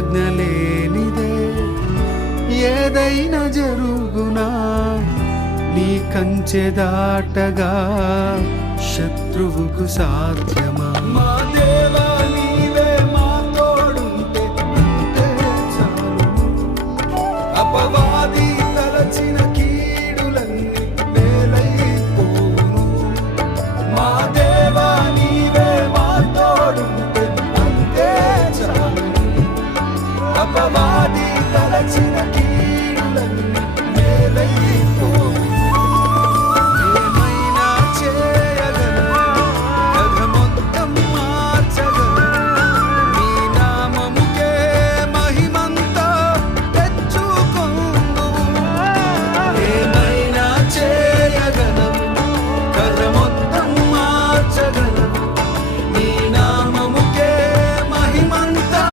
ఆజ్ఞ లేనిదే ఏదైనా జరుగునా, నీ కంచె దాటగా శత్రువుకు సాధ్యమా? మా దేవా